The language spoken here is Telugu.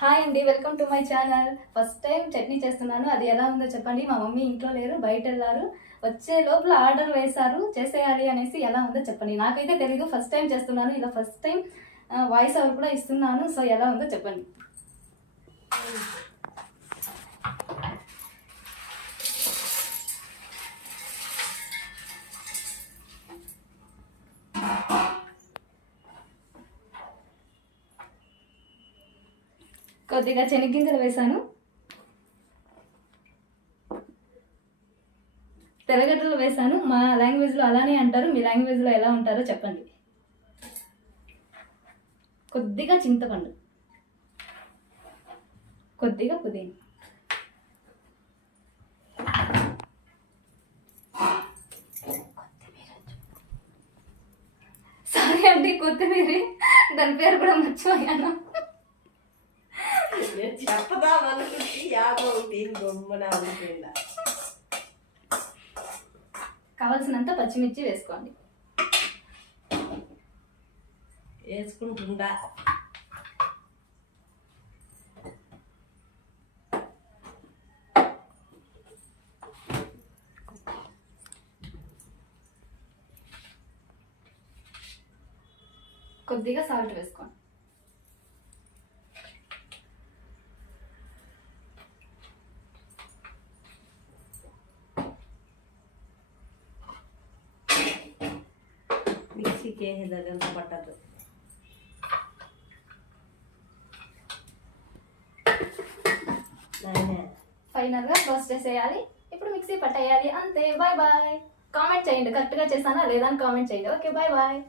హాయ్ అండి, welcome to my channel. First time chutney చేస్తున్నాను. అది ఎలా ఉందో చెప్పండి. మా మమ్మీ ఇంట్లో లేరు, బయట వెళ్ళారు. వచ్చే లోపల ఆర్డర్ వేశారు, చేసేయాలి అనేసి. ఎలా ఉందో చెప్పండి. నాకైతే తెలీదు, ఫస్ట్ టైం చేస్తున్నాను. ఇలా ఫస్ట్ టైం వాయిస్ ఓవర్ కూడా ఇస్తున్నాను. సో ఎలా ఉందో చెప్పండి. కొద్దిగా శనగ్గింజలు వేశాను, తెల్లగడ్డలు వేశాను. మా లాంగ్వేజ్లో అలానే అంటారు, మీ లాంగ్వేజ్లో ఎలా ఉంటారో చెప్పండి. కొద్దిగా చింతపండు, కొద్దిగా పుదీనా, సారీ అండి, కొత్తిమీర. దాని పేరు కూడా మర్చిపోయాను. కావాల్సినంత పచ్చిమిర్చి వేసుకోండి. వేసుకుంటుందా కొద్దిగా సాల్ట్ వేసుకోండి. మిక్సీకి వేసేదంతా పట్టదు. ఫైనల్గా క్లోజ్ చేసేయాలి. ఇప్పుడు మిక్సీ పట్టేయాలి, అంతే. Bye bye. కామెంట్ చేయండి, కరెక్ట్గా చేశానా లేదా అని కామెంట్ చేయండి. Okay, bye bye.